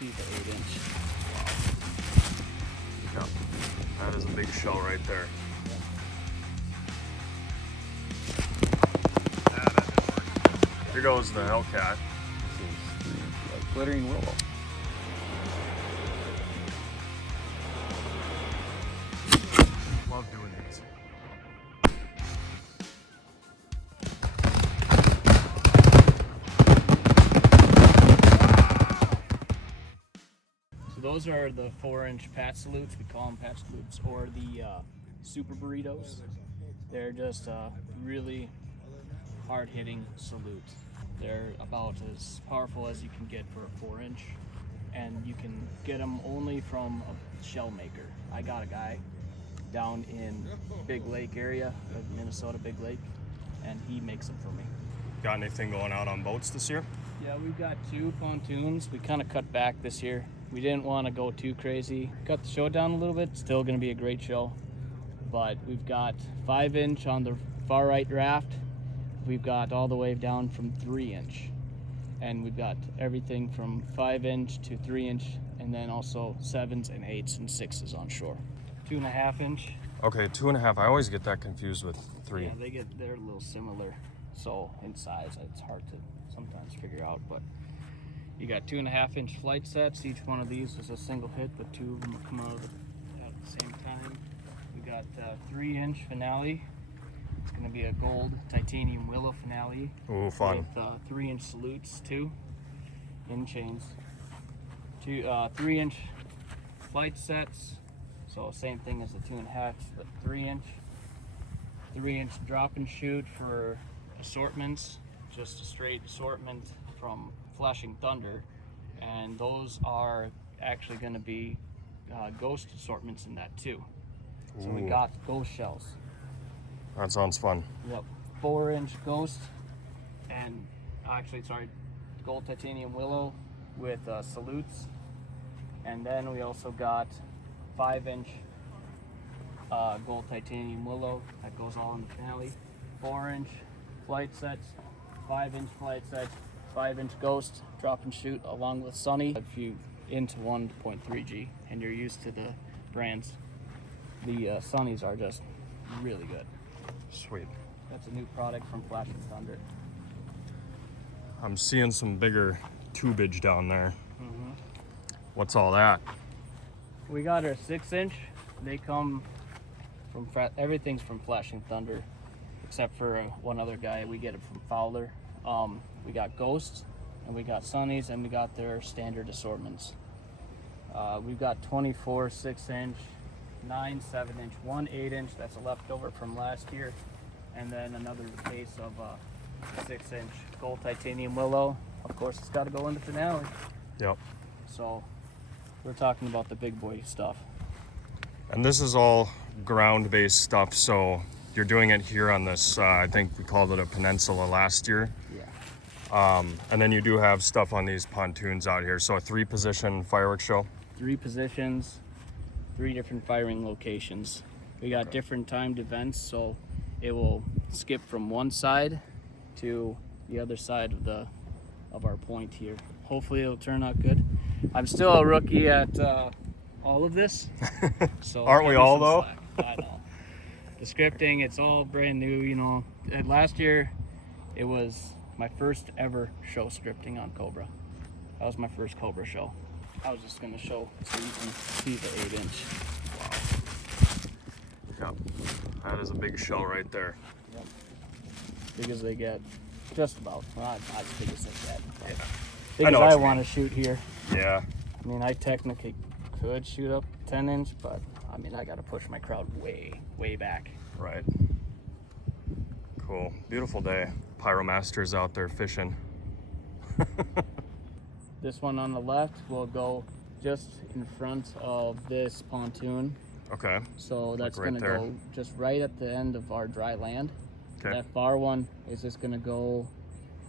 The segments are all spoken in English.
see the 8-inch. Yeah, that is a big shell right there. Yeah, that didn't work. Here goes the Hellcat. This is the glittering willow. Love doing these. So those are the 4-inch patch salutes. We call them patch salutes, or the super burritos. They're just really hard-hitting salute. They're about as powerful as you can get for a 4-inch, and you can get them only from a shell maker. I got a guy down in Big Lake area of Minnesota, Big Lake, and he makes them for me. Got anything going out on boats this year? Yeah, we've got 2 pontoons. We kind of cut back this year. We didn't want to go too crazy. Cut the show down a little bit. Still going to be a great show. But we've got 5-inch on the far right raft. We've got all the way down from 3-inch. And we've got everything from 5-inch to 3-inch, and then also 7s and 8s and 6s on shore. 2.5-inch. Okay, 2.5. I always get that confused with 3. Yeah, they're a little similar. So in size, it's hard to sometimes figure out, but you got 2.5-inch flight sets. Each one of these is a single hit, but 2 of them will come out at the same time. We got 3-inch finale. It's going to be a gold titanium willow finale. Ooh, fun. With 3-inch salutes too, in chains. 3-inch flight sets. So same thing as the 2.5, but 3-inch. 3-inch drop and shoot for assortments. Just a straight assortment from Flashing Thunder, and those are actually going to be ghost assortments in that too. So we got ghost shells. That sounds fun. Yep, 4-inch ghost, and gold titanium willow with salutes, and then we also got 5-inch gold titanium willow that goes all in the finale. 4-inch flight sets, 5-inch flight sets, 5-inch ghost drop and shoot along with Sunny. If you into 1.3G and you're used to the brands, the Sunnies are just really good. Sweet. That's a new product from Flashing Thunder. I'm seeing some bigger tubage down there. Mm-hmm. What's all that? We got our 6-inch. They come from everything's from Flashing Thunder, except for one other guy. We get it from Fowler. We got Ghosts, and we got Sunnies, and we got their standard assortments. We've got 24 6-inch, 9 7-inch, 1 8-inch. That's a leftover from last year, and then another case of 6-inch gold titanium willow. Of course, it's got to go in the finale. Yep. So we're talking about the big boy stuff. And this is all ground-based stuff, so you're doing it here on this, I think we called it a peninsula last year. Yeah. And then you do have stuff on these pontoons out here. So a 3-position fireworks show? 3 positions, 3 different firing locations. We got different timed events, so it will skip from one side to the other side of our point here. Hopefully it'll turn out good. I'm still a rookie at all of this. So aren't we all though? I know. The scripting, it's all brand new, you know. And last year, it was my first ever show scripting on Cobra. That was my first Cobra show. I was just gonna show so you can see the 8-inch. Wow. Yep. That is a big shell right there. Yep. Big as they get. Just about. Not as big as they get. Yeah. Big I know as I what you want mean. to shoot here. Yeah. I mean, I technically could shoot up 10-inch, but I mean, I got to push my crowd way, way back. Right. Cool. Beautiful day. Pyromasters out there fishing. This one on the left will go just in front of this pontoon. Okay. So that's right going to there. go just right at the end of our dry land. Okay. That far one is just going to go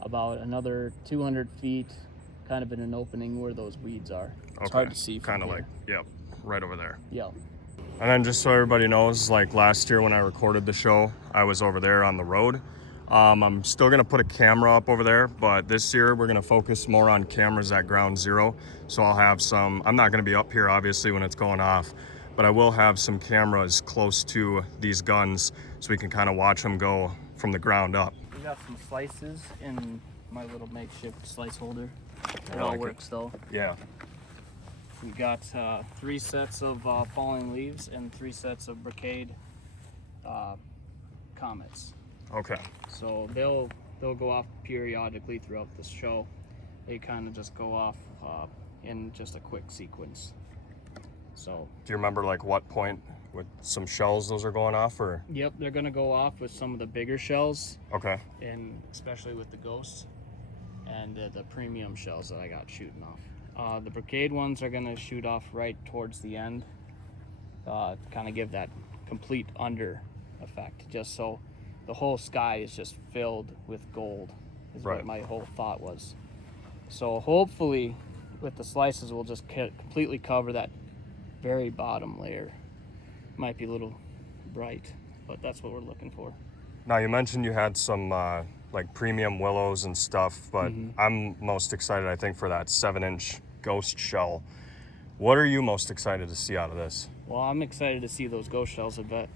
about another 200 feet, kind of in an opening where those weeds are. It's hard to see from Kind of here. like, yep, right over there. Yep. And then just so everybody knows, like last year when I recorded the show, I was over there on the road. I'm still gonna put a camera up over there, but this year we're gonna focus more on cameras at ground zero. So I'll have some, I'm not gonna be up here obviously when it's going off, but I will have some cameras close to these guns so we can kind of watch them go from the ground up. We got some slices in my little makeshift slice holder. It all works though. Yeah. We got 3 sets of falling leaves and 3 sets of brocade comets. Okay. So they'll go off periodically throughout the show. They kind of just go off in just a quick sequence. So. Do you remember like what point with some shells those are going off, or? Yep, they're gonna go off with some of the bigger shells. Okay. And especially with the ghosts and the premium shells that I got shooting off. The brocade ones are gonna shoot off right towards the end. Kind of give that complete under effect, just so the whole sky is just filled with gold, is right. What my whole thought was. So hopefully with the slices we'll just completely cover that very bottom layer. Might be a little bright, but that's what we're looking for. Now you mentioned you had some like premium willows and stuff, but I'm most excited I think for that 7-inch ghost shell. What are you most excited to see out of this? Well, I'm excited to see those ghost shells a bit.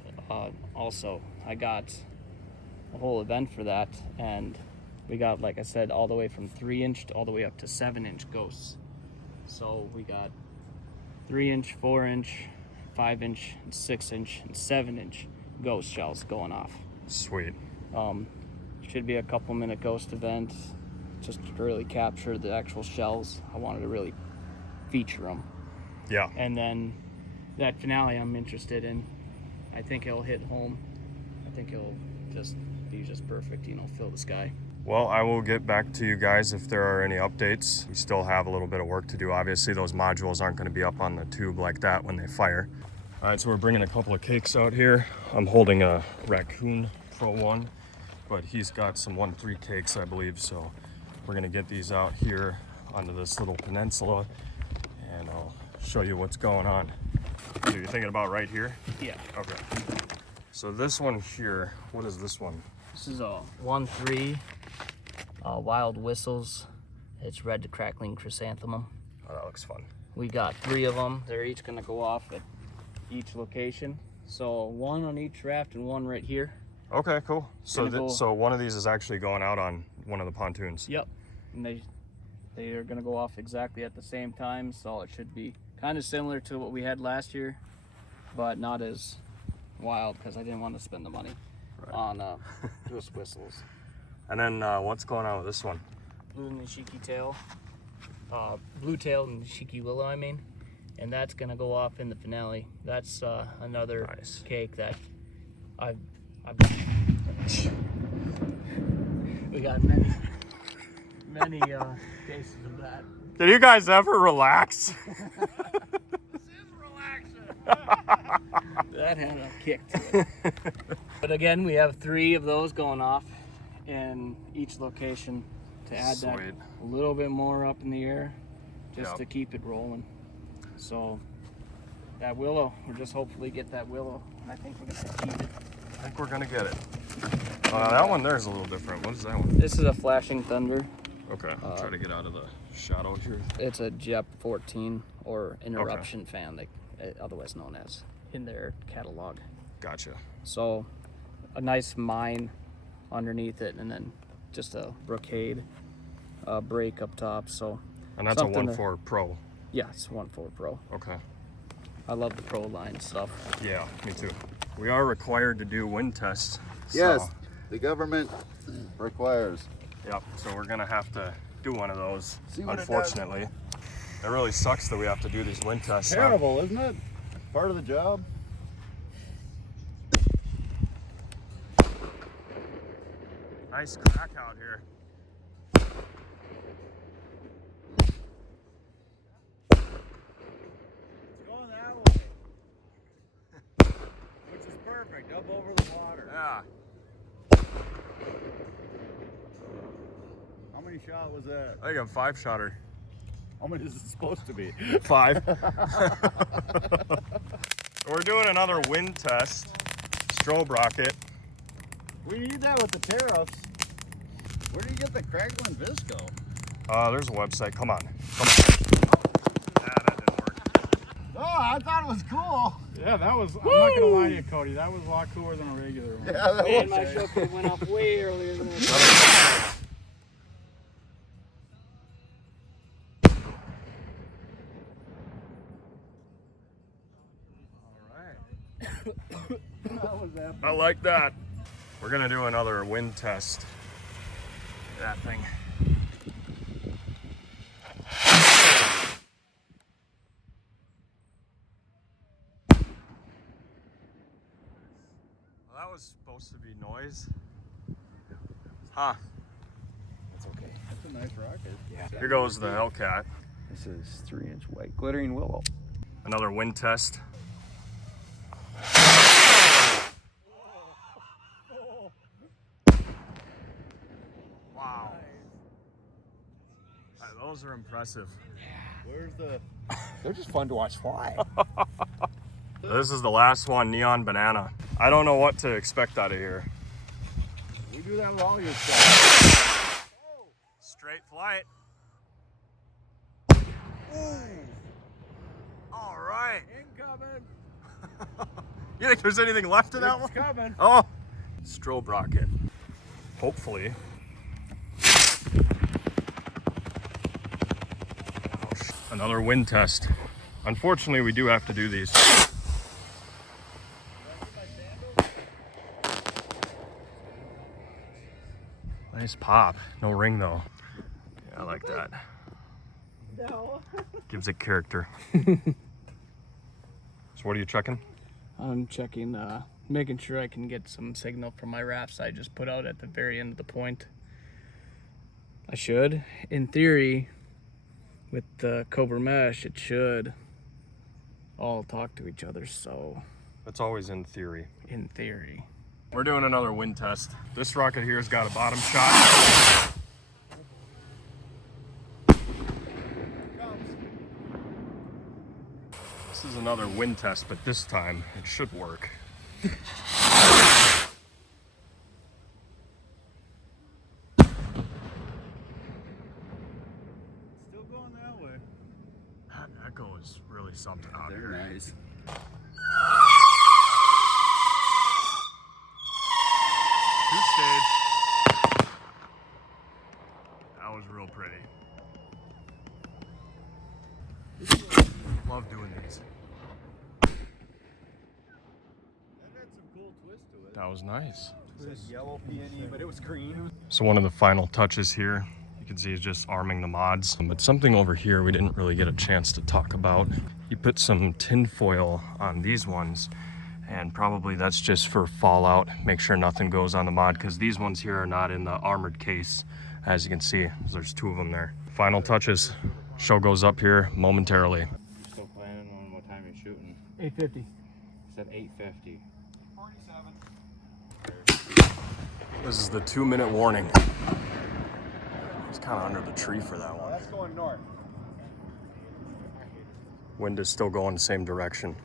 Also, I got a whole event for that, and we got, like I said, all the way from 3-inch all the way up to 7-inch ghosts. So we got 3-inch, 4-inch, 5-inch, 6-inch, and 7-inch ghost shells going off. Sweet. Should be a couple-minute ghost event, just to really capture the actual shells. I wanted to really feature them. Yeah. And then that finale I'm interested in. I think it'll hit home. I think it'll just be just perfect, you know, fill the sky. Well, I will get back to you guys if there are any updates. We still have a little bit of work to do. Obviously, those modules aren't going to be up on the tube like that when they fire. All right, so we're bringing a couple of cakes out here. I'm holding a Raccoon Pro 1, but he's got some 1-3 cakes, I believe. So we're going to get these out here onto this little peninsula, and I'll show you what's going on. So you're thinking about right here? Yeah. Okay. So this one here, what is this one? This is a 1-3 Wild Whistles. It's red to crackling chrysanthemum. Oh, that looks fun. We got 3 of them. They're each going to go off at each location. So 1 on each raft and 1 right here. Okay, cool. So so one of these is actually going out on one of the pontoons. Yep. And they are going to go off exactly at the same time, so it should be kind of similar to what we had last year, but not as wild because I didn't want to spend the money on just whistles. And then what's going on with this one? Blue Nishiki tail, blue tail Nishiki willow, I mean, and that's gonna go off in the finale. That's another cake that I've we got many cases of that. Did you guys ever relax? This is relaxing. That had a kick to it. But again, we have 3 of those going off in each location to add that a little bit more up in the air, just to keep it rolling. So that willow, we'll just hopefully get that willow, and I think we're gonna keep it. I think we're gonna get it. That one there's a little different. What is that one? This is a Flashing Thunder. Okay, I'll try to get out of the shadow here. It's a JEP 14 or interruption fan, otherwise known as, in their catalog. Gotcha. So a nice mine underneath it, and then just a brocade break up top. So. And that's a 1.4 Pro. Yeah, it's 1.4 Pro. Okay. I love the Pro line stuff. Yeah, me too. We are required to do wind tests. Yes, the government requires. Yep, so we're gonna have to do one of those, See what unfortunately. It really sucks that we have to do these wind tests. Terrible, isn't it? Part of the job. Nice crack out here. It's going that way. Which is perfect, up over the water. Yeah. How many shot was that? I think a 5-shotter. How many is it supposed to be? 5. We're doing another wind test. Strobe rocket. We need that with the tariffs. Where do you get the crackling Visco? There's a website. Come on. Come on. That didn't work. Oh, I thought it was cool. Yeah, that was, I'm not going to lie to you, Cody. That was a lot cooler than a regular one. Yeah, that Man, was. my show kit went off way earlier than that. That was epic. I like that. We're gonna do another wind test. That thing. Well, that was supposed to be noise. Huh. That's okay. That's a nice rocket. Yeah. Here goes the Hellcat. This is 3-inch white glittering willow. Another wind test. Wow. Those are impressive. Where's the? They're just fun to watch fly. This is the last one, Neon Banana. I don't know what to expect out of here. We do that with all your stuff. Straight flight. Ooh. All right. Incoming. You think there's anything left in that one? It's coming. Oh, strobe rocket. Hopefully. Another wind test. Unfortunately, we do have to do these. Nice pop. No ring though. Yeah, I like that. No. Gives it character. So what are you checking? I'm checking, making sure I can get some signal from my rafts I just put out at the very end of the point. I should. In theory, with the Cobra mesh, it should all talk to each other, so That's always in theory. in theory. We're doing another wind test. This rocket here's got a bottom shot. This is another wind test, but this time it should work. Still going that way. That echo is really something out They're here. nice. Two stage. That was real pretty. Love doing these. That had some cool twist to it. That was nice. It was yellow peony, but it was green. So one of the final touches here, you can see is just arming the mods. But something over here we didn't really get a chance to talk about. You put some tin foil on these ones, and probably that's just for fallout. Make sure nothing goes on the mod, because these ones here are not in the armored case. As you can see, there's two of them there. Final touches. Show goes up here momentarily. You're still planning on what time you're shooting? 850. You said 8:50. 47. This is the 2-minute warning. It's kind of under the tree for that one. That's going north. Wind is still going the same direction.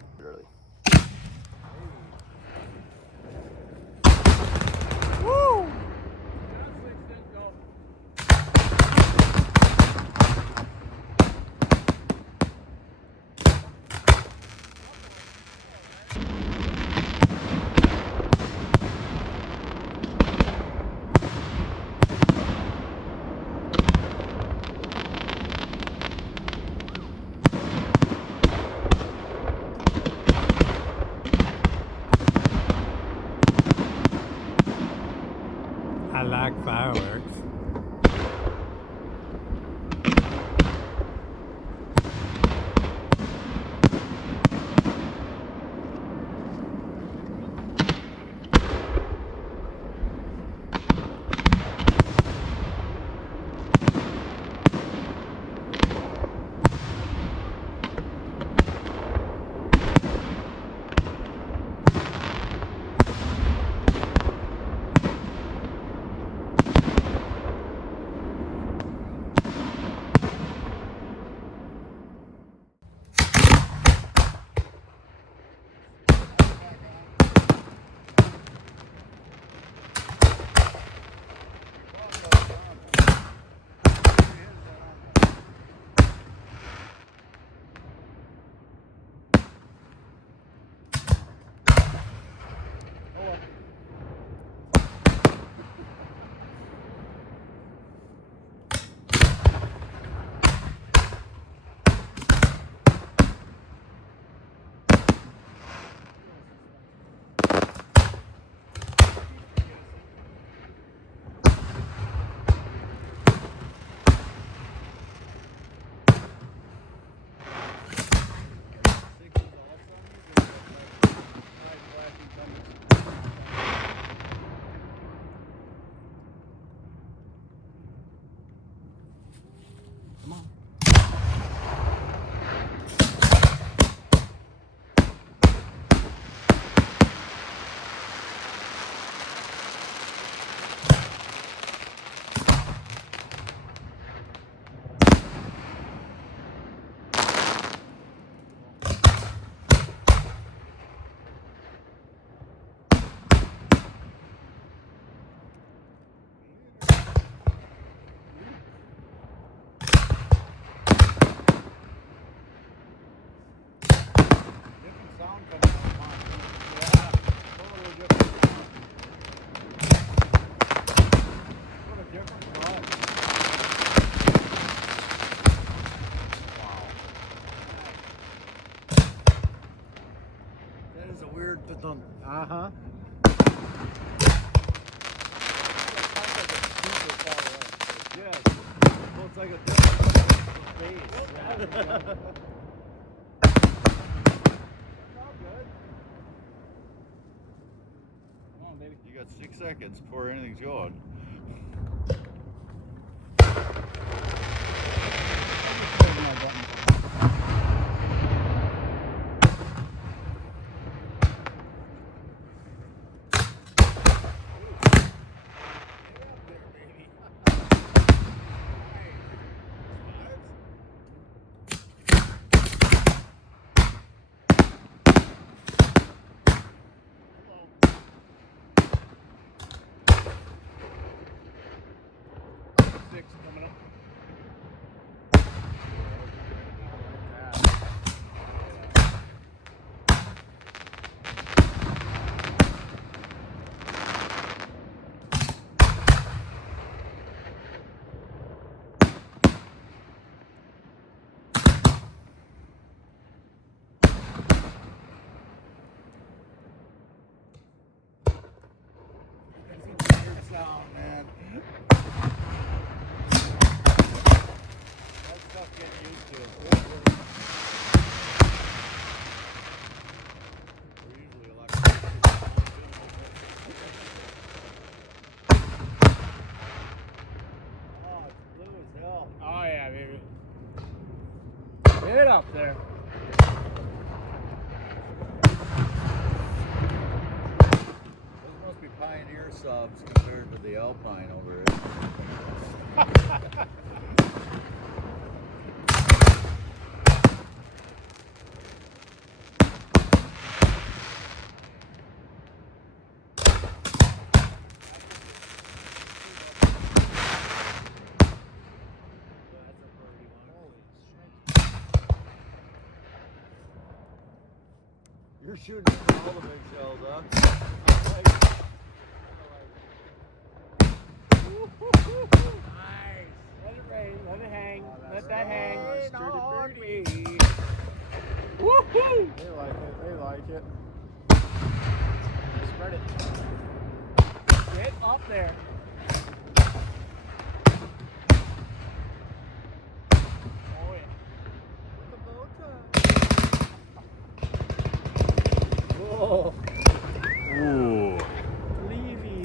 Uh-huh. Yeah, looks like a different base. Come on, baby. You got 6 seconds before anything's going. Coming up. Oh, man. That's tough getting used to. We're usually electric. Oh, it's blue as hell. Oh yeah, baby. Get it up there. Those must be Pioneer subs compared to the Alpine over here. You're shooting all the big shells, huh? Nice. Let it rain. Let it hang. Let that hang. Rain on me. Woohoo! They like it. They like it. Spread it. Get up there. Oh yeah. Whoa! Ooh. Levy.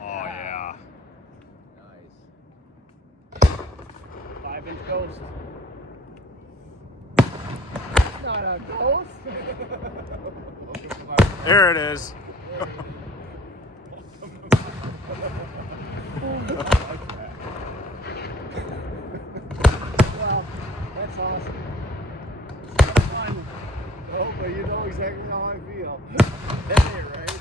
Oh yeah. Nice. 5-inch ghost. Not a ghost. There it is. Well, that's awesome. Fun. Oh, but you know exactly how I feel. Right?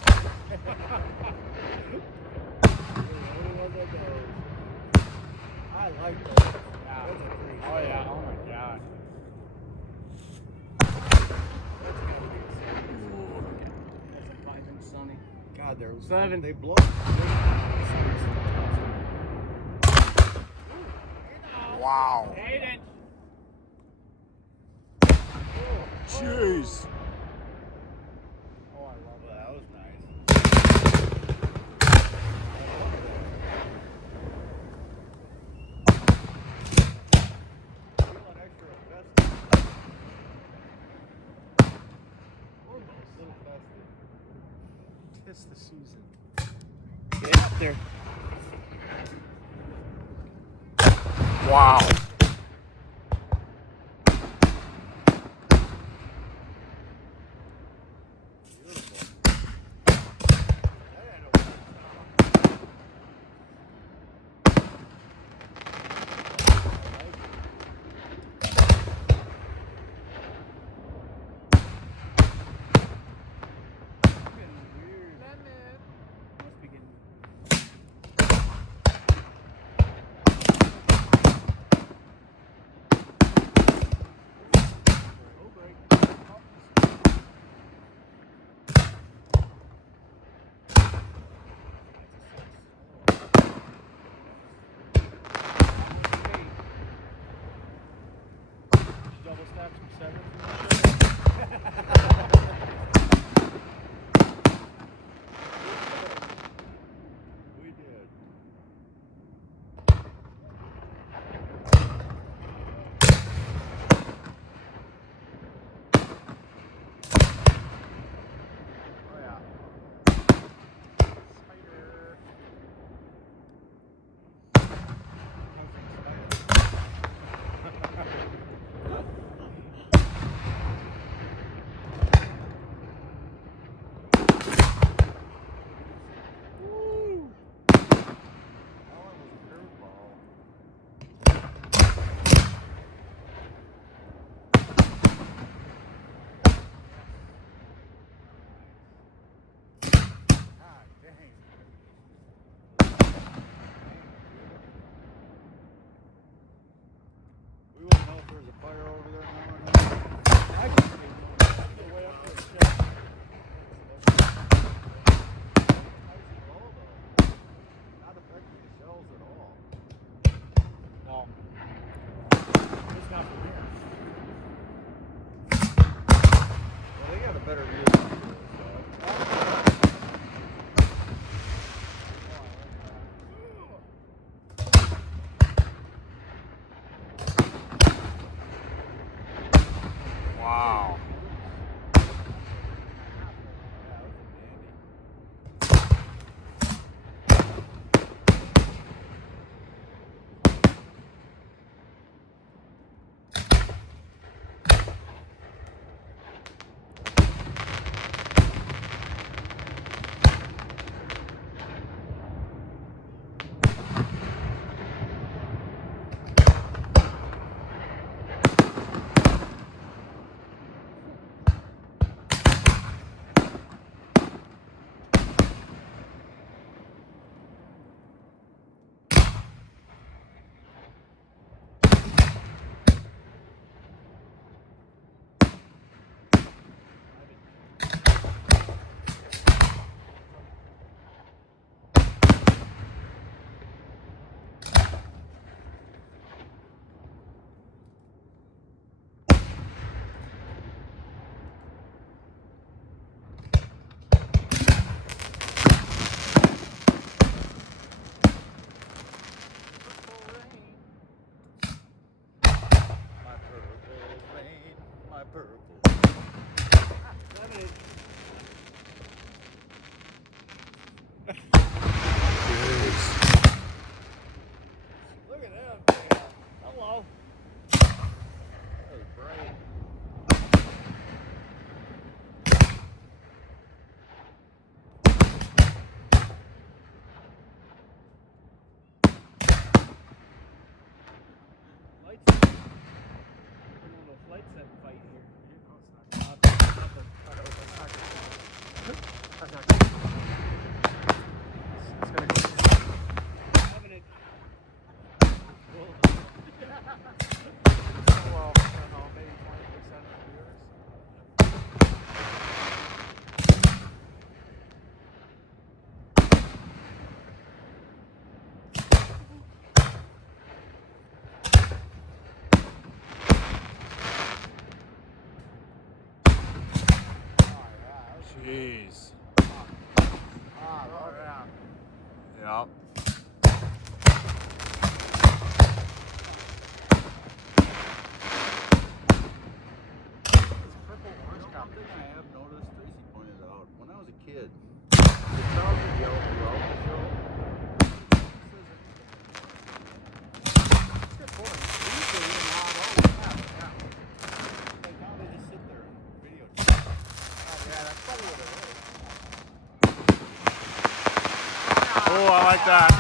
I like those. Yeah. Those are pretty Oh yeah. Oh my god. That's a 5-inch Sony. God, they're 7. They blow. Wow. 8-inch. Jeez. Oh, I love it. That was nice. Feeling extra festive. Almost. Little festive. It's the season. Get up there. Wow. got some sevens in the shit. We did. Oh yeah. Spider. God dang. We won't know if there's a fire over there now or not. I can see it way up to the chest. How's it low though? Not affecting the shells at all. No. It's not from here. Well, they got a better view than we do, so. Wow. My purple rain, my purple. Look at them. Hello. That was bright. Lights. We're doing a light set fight here. Having it. Well, I don't know, maybe 20% of the viewers. Jeez. Oh, yeah. Yep. Purple orange One combination. thing I have noticed, Tracy pointed out, when I was a kid, the crowd would yell throughout the show. It's good point. Usually in loud all the time. Yeah. Like now they just sit there and video. Oh, yeah, that's probably what it is. Oh, I like that.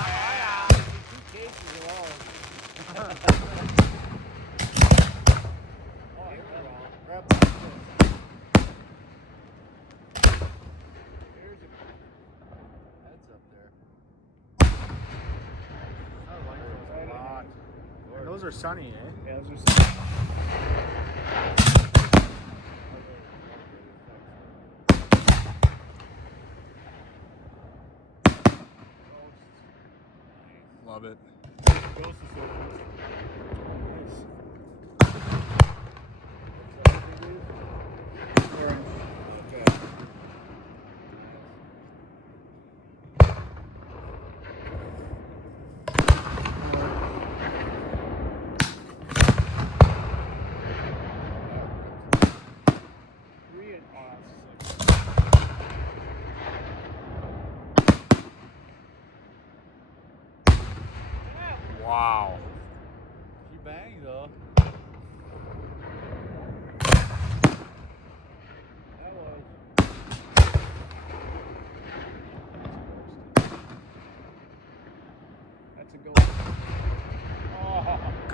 Two cases of all. Oh, here we go. Grab one of those. Here's your heads up there. I like those a lot. Lord. Those are sunny, eh? Yeah, those are Love it. Ghost is so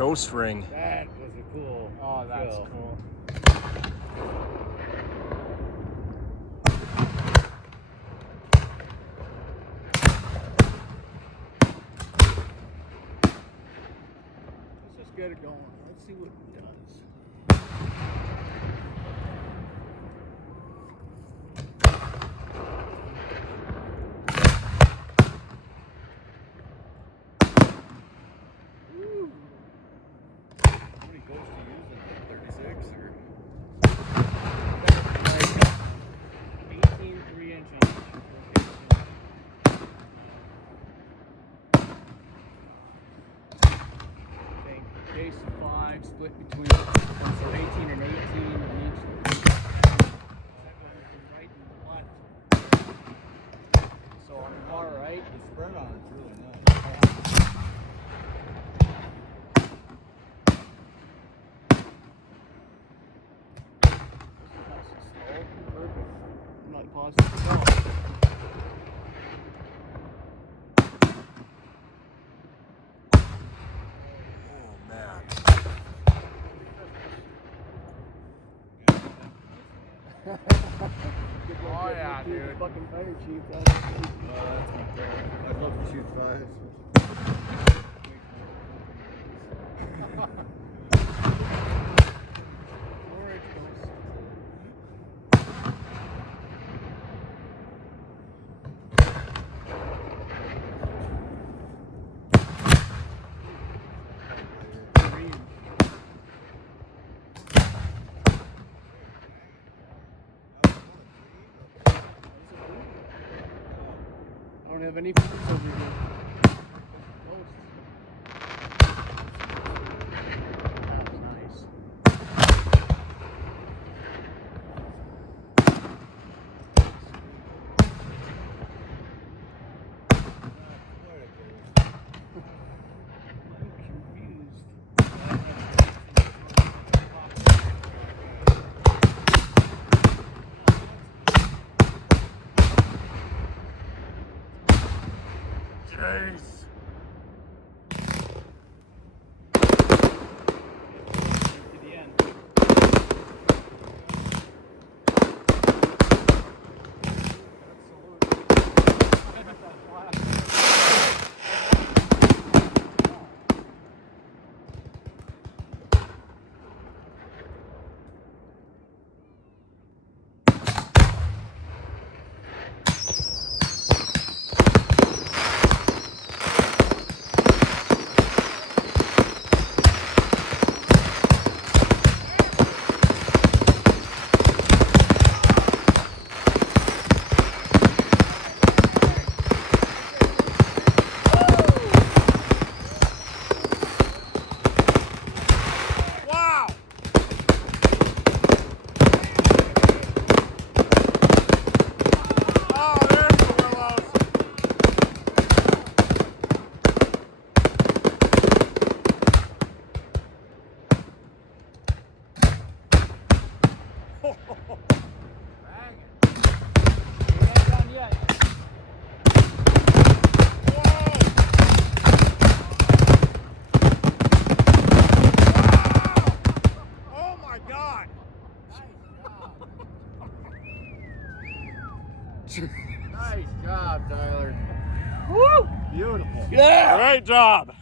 ghost ring. That was a cool. Oh, that's kill. cool. Let's just get it going. Let's see what it does. Woo. How many ghosts are you using? 36 or? 18 3-inch. I think case 5 split between so 18 and 18 in each. That goes right in the butt. So on the far right, The spread on it's really nice. perfect. I'm not positive at all. Oh man. Oh yeah, dude. Fucking fire chief. That's not bad. I'd love to shoot 5s. I don't have any fruits over here. That was nice. I'm confused. Jeez. To the end. Wow. Oh, there's the willows. We're not done yet. Oh my God. Nice job, Tyler. Woo! Beautiful. Yeah! Great job.